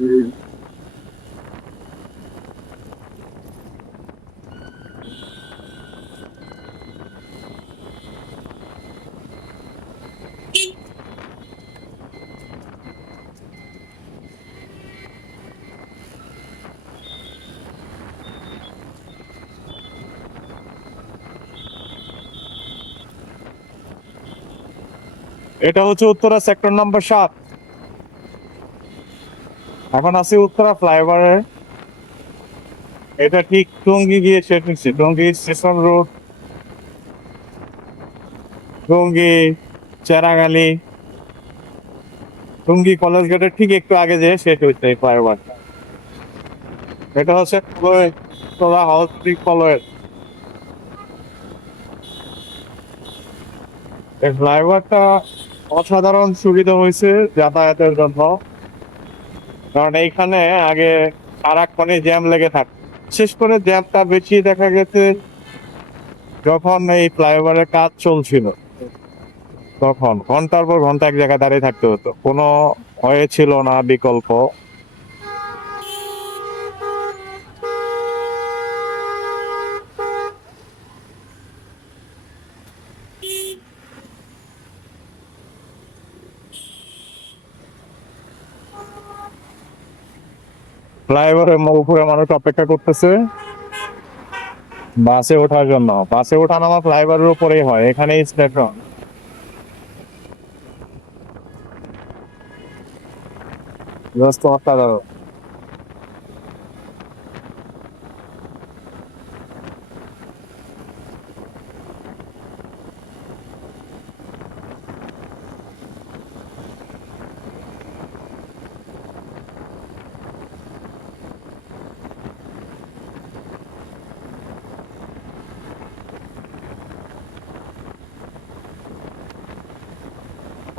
এটা হচ্ছে Uttara sector number সাত। এখন আছি উত্তরা ফ্লাইওভারে এটা ঠিক টঙ্গি গিয়ে শেষ নিচ্ছে Tongi station road, Tongi Cheragali. Tongi college গেটের ঠিক একটু আগে যে শেষ হচ্ছে এই ফ্লাইওভারটা এটা হচ্ছে তোলা হাউস এই ফ্লাইওভারটা অসাধারণ সুবিধা হয়েছে যাতায়াতের জন্য। কারণ এইখানে আগে সারাক্ষণে জ্যাম লেগে থাকে বিশেষ করে জ্যামটা বেশি দেখা গেছে যখন এই ফ্লাইওভারের কাজ চলছিল। তখন ঘণ্টার পর ঘণ্টা এক জায়গায় দাঁড়িয়ে থাকতে হতো। কোনো হয়েছিল না বিকল্প। ফ্লাইওভারের উপরে মানুষ অপেক্ষা করতেছে। বাসে ওঠার জন্য। বাসে ওঠা নামা ফ্লাইওভারের উপরেই হয়। এখানেই স্টেশন জাস্ট অসাধারণ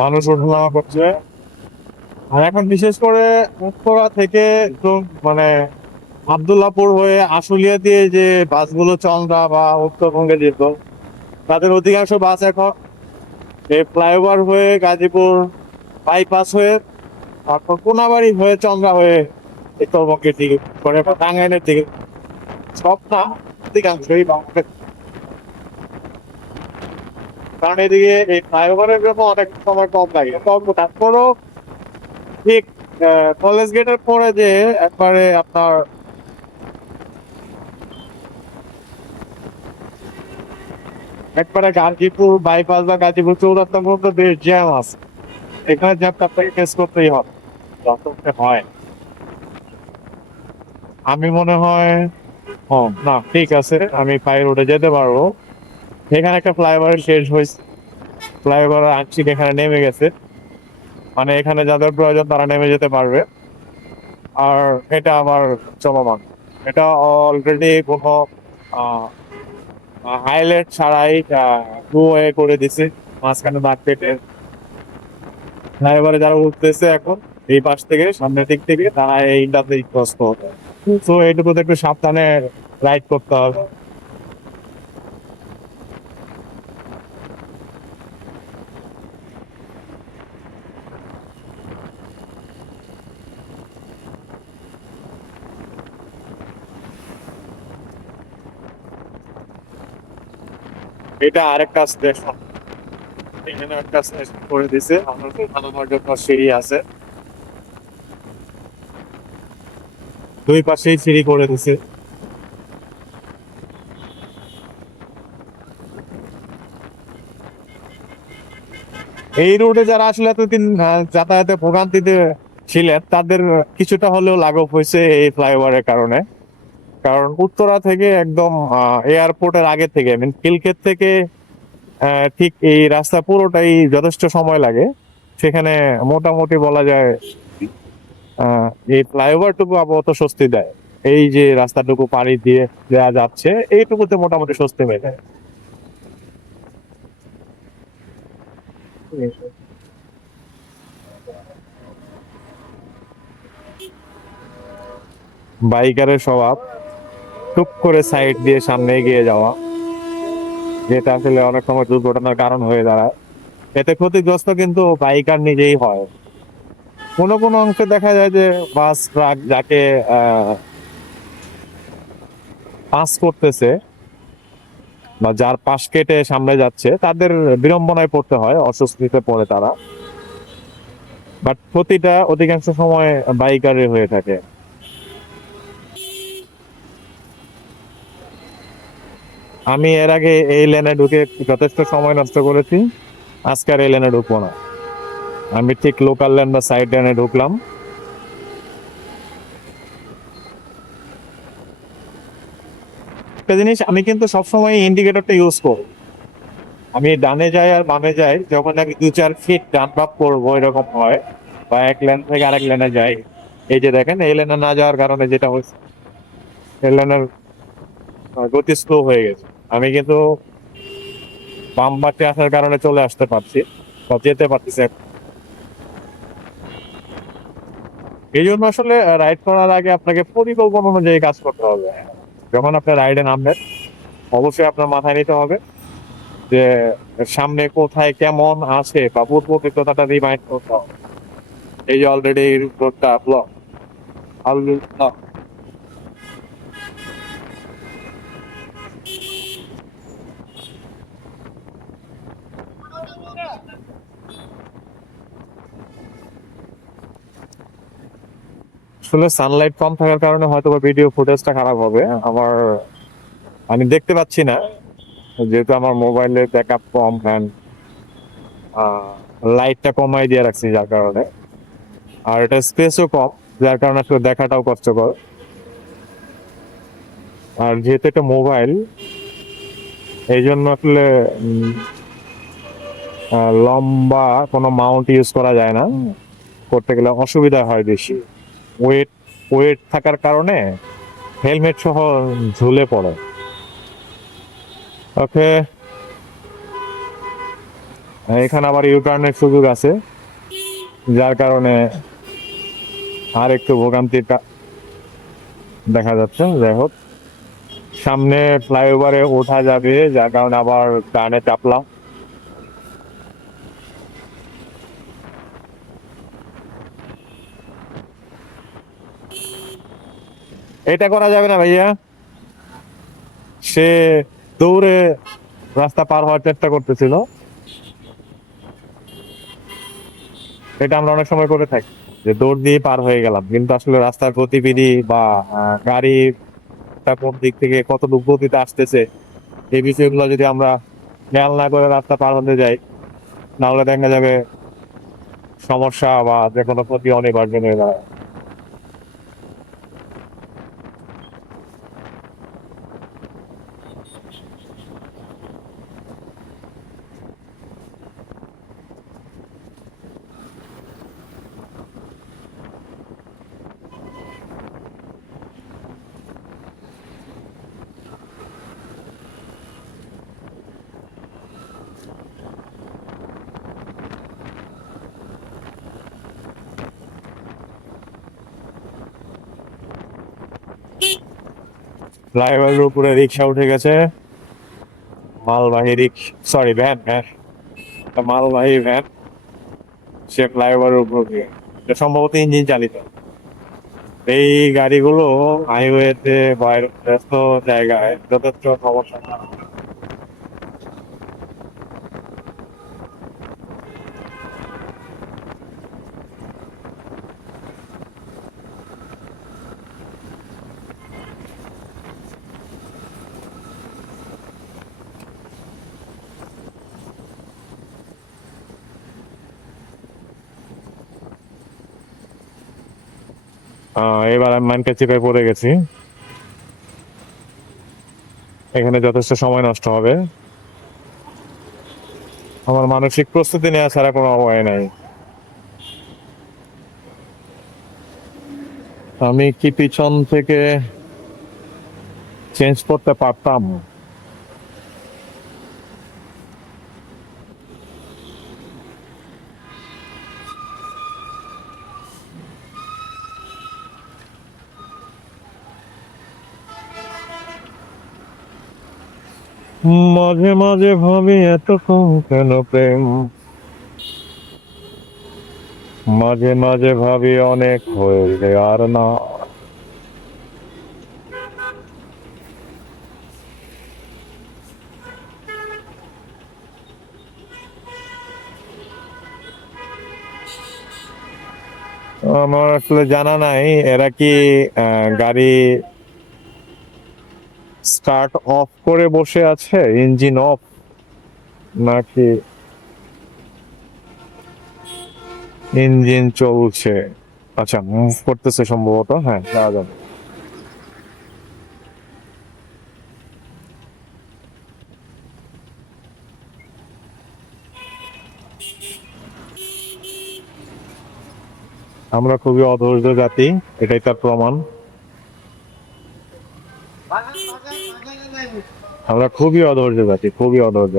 মানুষ ওঠানামা করছে। আর এখন বিশেষ করে উত্তরা থেকে মানে আবদুল্লাপুর হয়ে আশুলিয়া দিয়ে যে বাসগুলো চন্দ্রা বা উত্তরবঙ্গে যেত তাদের অধিকাংশ বাস এখন এই ফ্লাইওভার হয়ে গাজীপুর বাইপাস হয়ে তারপর কোনাবাড়ি হয়ে চন্দ্রা হয়ে উত্তরবঙ্গের দিকে করে বা টাঙ্গাইলের দিকে। সব না, অধিকাংশই বাংলাদেশ কারণ এদিকে এই ফ্লাইওভারের জন্য অনেক সময় কম লাগে। তারপরও ঠিক কলেজ গেটের পরে যে একবারে আপনার একবারে গাজীপুর বাইপাস বা গাজীপুর চৌরাস্তা পর্যন্ত বেশ জ্যাম আছে। এখানে জ্যামটা আপনাকে ফেস করতেই হবে যতটা হয়। আমি মনে হয়, ও, না, ঠিক আছে, আমি পায়ে রোডে যেতে পারব। এখানে একটা ফ্লাইওভার শেষ হয়েছে ফ্লাইওভার আংশিক এখানে নেমে গেছে। মানে এখানে যাদের প্রয়োজন তারা নেমে যেতে পারবে। আর এটা আমার চলমান। এটা অলরেডি কোনো হাইলাইট ছাড়াই টু ওয়ে করে দিছে। মাঝখানে দাগ কেটে ফ্লাইওভারে যারা উঠতেছে এখন, এই পাশ থেকে, সামনের দিক থেকে, তারা এইটাতে ক্রস করবে। তো এইটুকুতে একটু সাবধানে রাইড করতে হবে। এটা আরেকটা স্টেশন এখানে একটা স্টেশন করে দিছে। আমরা নামার জন্য সিঁড়ি আছে। দুই পাশেই সিঁড়ি করে দিছে। এই রোডে যারা আসলে এতদিন যাতায়াতে ভোগান্তিতে ছিলেন, তাদের কিছুটা হলেও লাঘব হয়েছে এই ফ্লাইওভারের কারণে। কারণ উত্তরা থেকে একদম এয়ারপোর্টের আগে থেকে মিন কিলকেট থেকে ঠিক এই রাস্তা পুরোটাই যথেষ্ট সময় লাগে। সেখানে মোটামুটি বলা যায় এই ফ্লাইওভারটুকু আপাতত স্বস্তি দেয়। এই যে রাস্তাটুকু পাড়ি দিয়ে দেওয়া যাচ্ছে, এইটুকুতে মোটামুটি স্বস্তি যায় বাইকারের স্বভাব। টুক করে সাইড দিয়ে সামনে এগিয়ে যাওয়া, যেটা আসলে অনেক সময় দুর্ঘটনার কারণ হয়ে দাঁড়ায়। এতে ক্ষতিগ্রস্ত কিন্তু বাইকার নিজেই হয়। কোনো কোনো অংশে দেখা যায় যে বাস, ট্রাক যাকে পাস করতেছে বা যার পাশ কেটে সামনে যাচ্ছে, তাদের বিড়ম্বনায় পড়তে হয়, অস্বস্তিতে পড়ে তারা। বাট প্রতিটা অধিকাংশ সময় বাইকারে হয়ে থাকে। আমি এর আগে এই লেনে ঢুকে যথেষ্ট সময় নষ্ট করেছি। আজকে আর এই লেনে ঢুকবো না। আমি ঠিক লোকাল লেন বা সাইড লেনে ঢুকলাম। একটা জিনিস, আমি কিন্তু সবসময় ইন্ডিকেটরটা ইউজ করব আমি ডানে যাই আর বামে যাই, যখন আমি দু চার ফিট ডান বাপ করব, এরকম হয়, বা এক লেন থেকে আরেক লেনে যাই। এই যে দেখেন, এই লেনে না যাওয়ার কারণে যেটা হচ্ছে এই লেনের গতি স্লো হয়ে গেছে। আমি কিন্তু বাম আসার কারণে চলে আসতে পারছি, বা যেতে পারতেছি। এই জন্য আসলে রাইড করার আগে আপনাকে পরিকল্পনা অনুযায়ী কাজ করতে হবে। যখন আপনি রাইডে নামবেন, অবশ্যই আপনার মাথায় নিতে হবে যে, সামনে কোথায় কেমন আছে বা পূর্ব অভিজ্ঞতাটা রিমাইন্ড করতে হবে। এই যে অলরেডি রোডটা ব্লক অলরেডি আসলে সানলাইট কম থাকার কারণে হয়তো বা ভিডিও ফুটেজটা খারাপ হবে। আমার আমি দেখতে পাচ্ছি না। যেহেতু আমার মোবাইলে ব্যাকআপ কম হ্যান্ড লাইটটা কমাই দিয়ে রাখছি যার কারণে। আর এটা স্পেসও কম যার কারণে আসলে দেখাটাও কষ্টকর। আর যেহেতু এটা মোবাইল এই জন্য আসলে লম্বা কোনো মাউন্ট ইউজ করা যায় না। করতে গেলে অসুবিধা হয় বেশি। ওয়েট ওয়েট থাকার কারণে হেলমেট সহ ঝুলে পড়ে। ওকে। এখানে আবার ইউটার্নের সুযোগ আছে, যার কারণে আর একটু ভোগান্তিটা দেখা যাচ্ছে, যাই হোক। সামনে ফ্লাইওভারে ওঠা যাবে, যার কারণে আবার ডানে চাপলাম। এটা করা যাবে না ভাইয়া। সে দৌড়ে রাস্তা পার হওয়ার চেষ্টা করতেছিল। এটা আমরা অনেক সময় করে থাকি, যে দৌড় দিয়ে পার হয়ে গেলাম। কিন্তু আসলে রাস্তার গতিবিধি বা গাড়ি কোন দিক থেকে কত গতিতে আসতেছে, এই বিষয়গুলো যদি আমরা খেয়াল না করে রাস্তা পার হতে যাই তাহলে দেখা যাবে সমস্যা বা যে কোনো ক্ষতি অনিবার্য হয়ে দাঁড়ায়। ফ্লাইওভারের উপরে রিক্সা উঠে গেছে। মালবাহী রিক্স সরি ভ্যান ভ্যান মালবাহী ভ্যান সে ফ্লাইওভারের উপর দিয়ে। সম্ভবত ইঞ্জিন চালিত। এই গাড়িগুলো হাইওয়েতে বাইরের ব্যস্ত জায়গায় যথেষ্ট সমস্যা। এবার আমি মানকে চিপে পড়ে গেছি। এখানে যথেষ্ট সময় নষ্ট হবে। আমার মানসিক প্রস্তুতি নেওয়া ছাড়া কোনো উপায় নাই। আমি কি পিছন থেকে চেঞ্জ করতে পারতাম? মাঝে মাঝে ভাবি এত কম কেন প্রেম? মাঝে মাঝে ভাবি, অনেক হয়ে আর না। আমার আসলে জানা নাই, এরা কি গাড়ি স্টার্ট অফ করে বসে আছে ইঞ্জিন অফ নাকি ইঞ্জিন চলছে? আচ্ছা মুভ করতেছে সম্ভবত হ্যাঁ যাওয়া যাবে আমরা খুবই অধৈর্য জাতি এটাই তার প্রমাণ। আমরা খুবই অধৈর্য জাতি খুবই অধৈর্য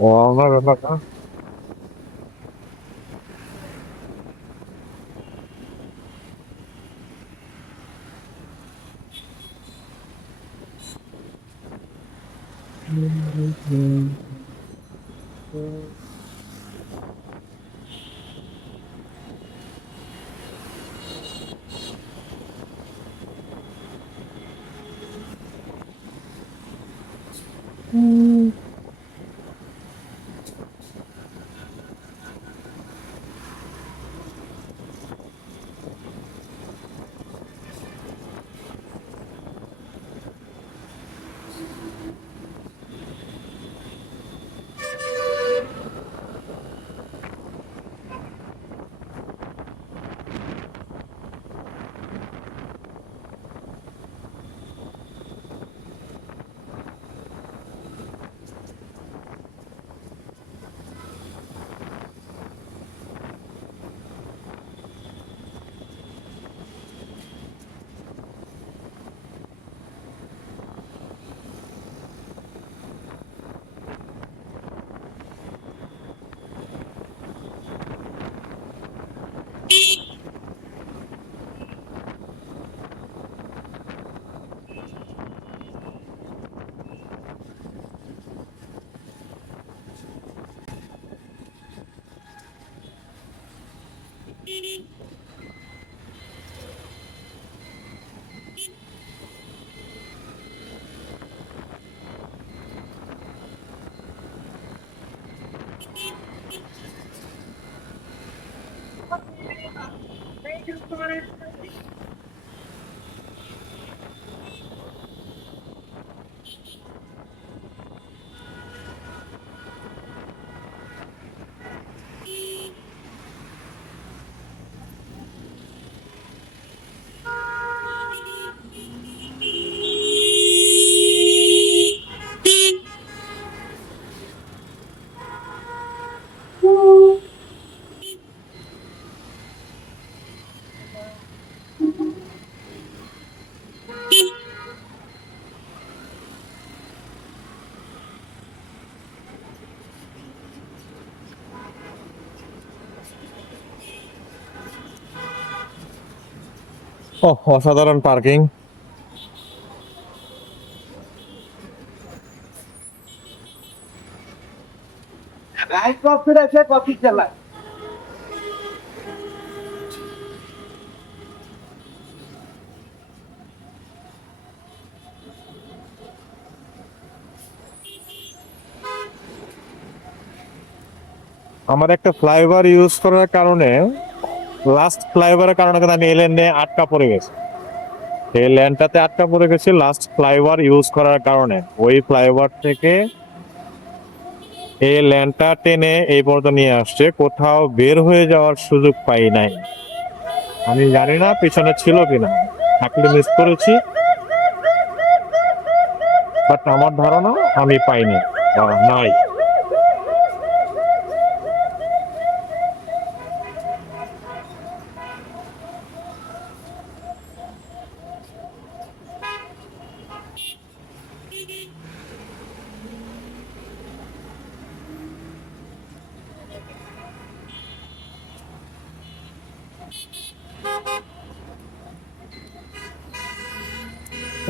ủa, nó rồi nó nó. Mm-hmm. Beep beep. ও অসাধারণ পার্কিং আমার একটা ফ্লাইওভার ইউজ করার কারণে লাস্ট ফ্লাইওভারের কারণে কিন্তু আমি এই লেনে আটকা পড়ে গেছি। এই লেনটাতে আটকা পড়ে গেছি লাস্ট ফ্লাইওভার ইউজ করার কারণে। ওই ফ্লাইওভার থেকে এই ল্যান্ডটা টেনে এই পর্যন্ত নিয়ে আসছে। কোথাও বের হয়ে যাওয়ার সুযোগ পাই নাই। আমি জানি না পিছনে ছিল কিনা। থাকলে মিস করেছি। বাট আমার ধারণা আমি পাইনি নাই।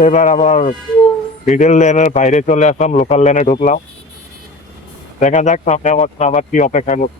এবার আবার মিডল লেনের বাইরে চলে আসলাম লোকাল লেনে ঢুকলাম। দেখা যাক সামনে আমার আবার কি অপেক্ষা করছে।